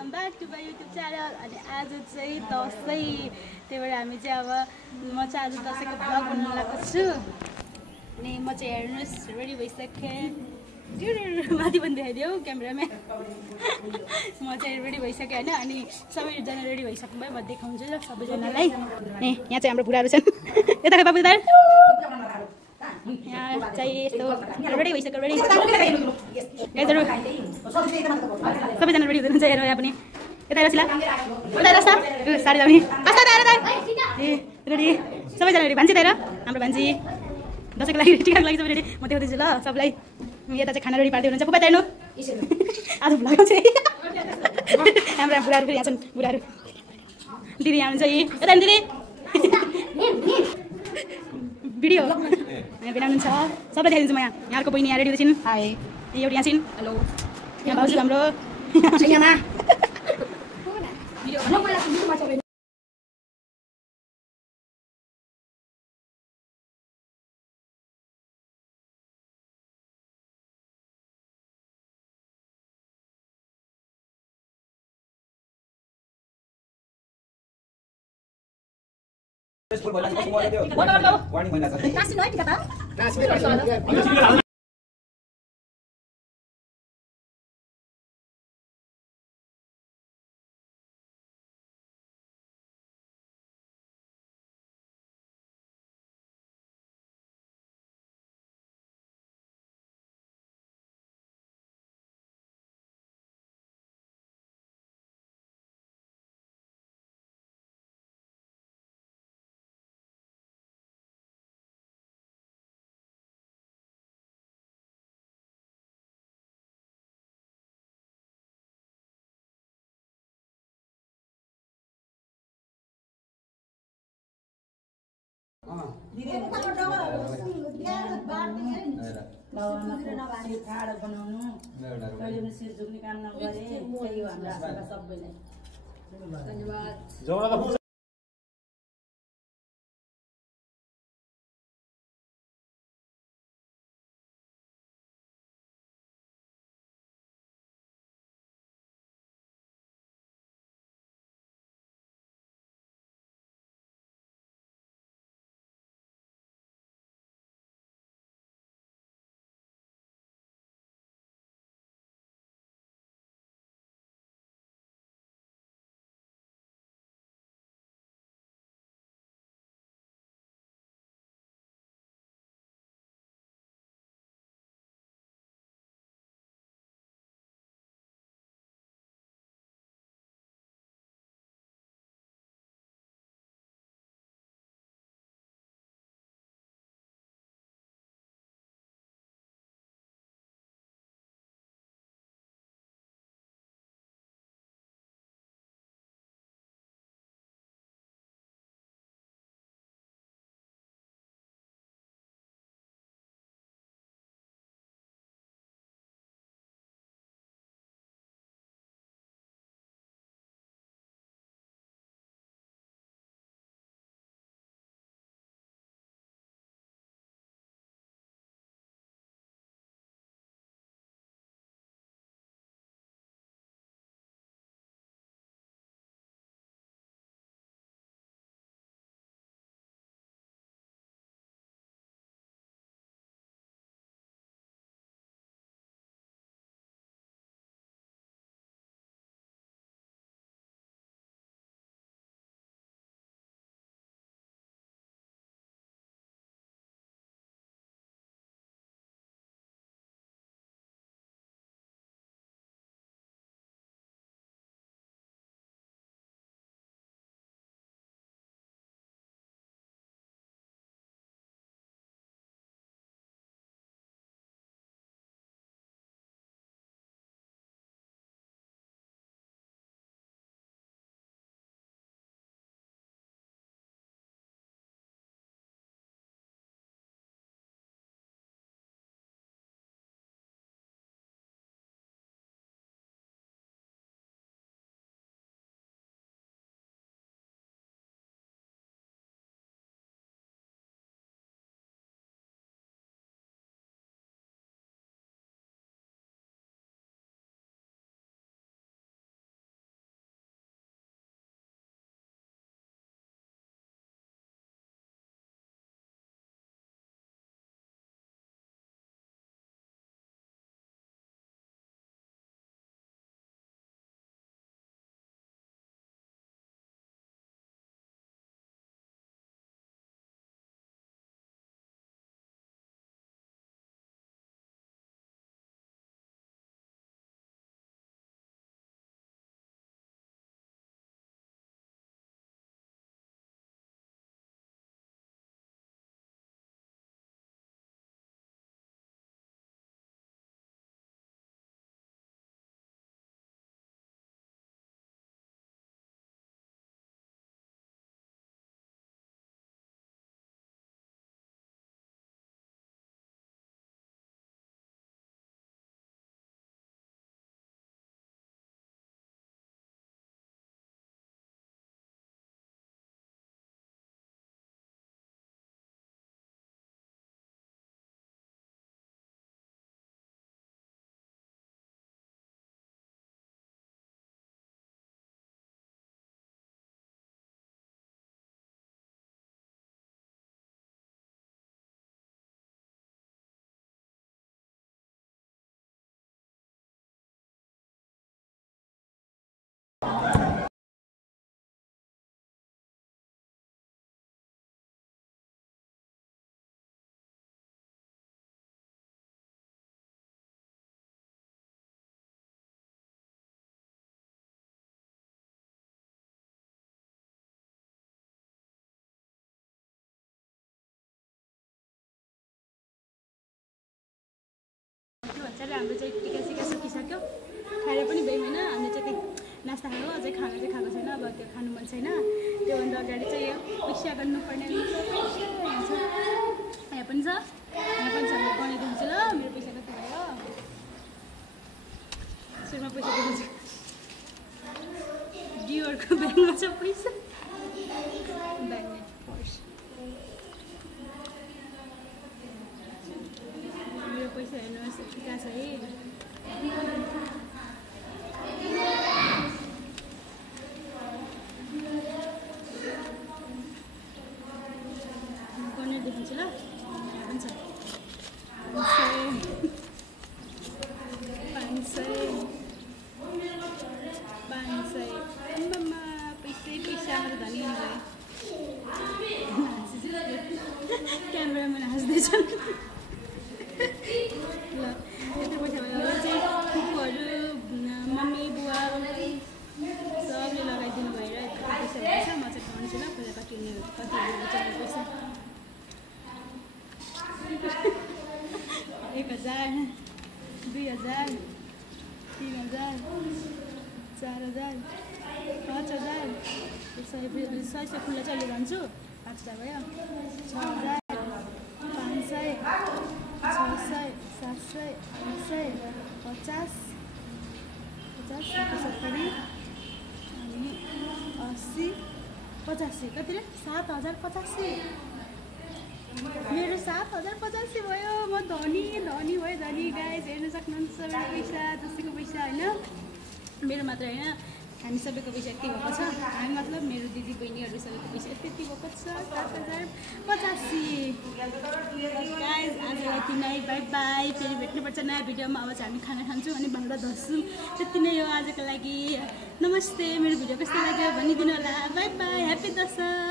Welcome back to my YouTube channel. अनि आज चाहिँ दसैँ, त्यही भएर हामी चाहिँ अब म चाहिँ आज दसैँको भ्लग बनाउन लगाएको छु। अनि म चाहिँ हेर्नुहोस् रेडी भइसकेँ, माथि पनि देखाइदियो क्यामेराम्यान। म चाहिँ रेडी भइसकेँ होइन। अनि सबैजना रेडी भइसक्नु भयो, म देखाउँछु ल सबैजनालाई। ए यहाँ चाहिँ हाम्रो बुढाहरू छन्। यता खै बाबु दाइ, यहाँ चाहिँ यस्तो रेडी भइसक्यो। रेडी सबैजना रेडी हुनुहुन्छ। हेर यहाँ पनि यता रसिला उता रस्ता साडी लाउने कस्तो आएर त ए रेडी सबैजना रेडी। भान्जी हेर हाम्रो भान्जी दसैँको लागि टिकाको लागि सबै रेडी। म देखाउँदैछु ल सबलाई। यता चाहिँ खाना रेडी पार्दै हुनुहुन्छ। पुपा हेर्नु आज भ्लग चाहिँ हाम्रो बुढाहरू फेरि यहाँ छन्। बुढाहरू दिदी यहाँ हुनुहुन्छ। यता दिदी भिडियो बनाउनुहुन्छ। सबलाई देखाइदिन्छु म। यहाँको बहिनी यहाँ रेडी हुँदैछिन्। हाई एउटा यहाँ छिन्। हेलो यहाँ भाउजू हाम्रो धन्यवाद। अहिले हाम्रो चाहिँ टिका सिका सकिसक्यो खाएर पनि भयौँ होइन हामीले चाहिँ नास्ता खायो अझै खाना चाहिँ खाएको छैन अब त्यो खानु मन छैन त्योभन्दा अगाडि चाहिँ यो पैसा गर्नुपर्ने यहाँ पनि छ म बनाइदिन्छु ल मेरो पैसा कति भयो सुरुमा पैसा दिन्छु डिओरको ब्याङ्कमा छ पैसा ब्याङ्कमा पर्स मेरो पैसा हेर्नुहोस् कहाँ छ है गनेर देखाउँछु ल हुन्छ 500 आम्मामा पैसा मात्र धनी हुने भयो क्यामेरामा हाँस्दैछन् ल यति पैसा भयो चाहिँ फुपूहरू मम्मी बुवा सबले लगाइदिनु भएर यति पैसा भएछ म चाहिँ खान्छु ल पैसा कति हुने पैसा 1000 2000 3000 4000 5000 100 खुल्ला चाहिँ अहिले भन्छु 5000 भयो 6000 500 600 700 800 50 70 अनि 80 85 कति रे 7085 मेरो 7085 भयो म धनी भयो धनी गाइस हेर्न सक्नुहुन्छ मेरो पैसा जसैको पैसा होइन मेरो मात्र होइन हामी सबैको पैसा यति भएको छ हामी मतलब मेरो दिदी बहिनीहरू सबैको पैसा यति भएको छ 7085 गाइस आज यति नै बाई बाई फेरि भेट्नुपर्छ नयाँ भिडियोमा अब चाहिँ हामी खाना खान्छौँ अनि भाँडा धस्छौँ त्यति नै हो आजको लागि नमस्ते मेरो भिडियो कस्तो लाग्यो भनिदिनु होला बाई बाई ह्याप्पी दशैँ